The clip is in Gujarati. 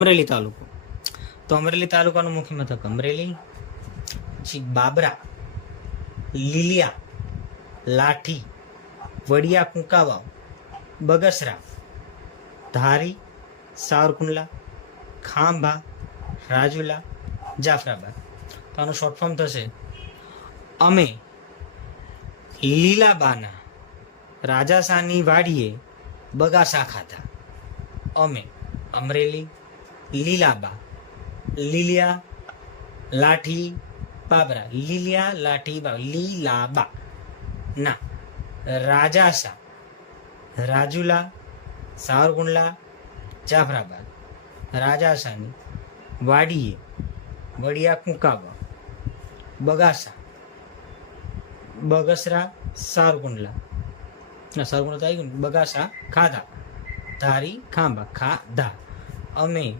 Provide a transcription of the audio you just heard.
અમરેલી તાલુકો. તો અમરેલી તાલુકાનું મુખ્ય મથક અમરેલી. પછી બાબરા, લીલિયા, લાઠી, વડિયા કુંકાવાવ, બગસરા, ધારી, સાવરકુંડલા, ખાંભા, રાજુલા, જાફરાબાદ. તો આનું શોર્ટ ફોર્મ થશે અમે લીલાબાના રાજાશાની વાડીએ બગાસા ખાધા. અમે અમરેલી, લીલાબા, લીલિયા, લાઠી, બાબરા, લીલિયા, લાઠી, બાબરા, લીલાબા ના રાજાશા, રાજુલા, સાવરકુંડલા, જાફરાબાદ, રાજાશાની વાડીએ વડિયા કુંકાવા, બગાસા, બગસરા, સાવરકુંડલા સાવરકુંડલા તો આવી ગયું ને, બગાસા ખાધા, ધારી, ખાંભા ખાધા. અમે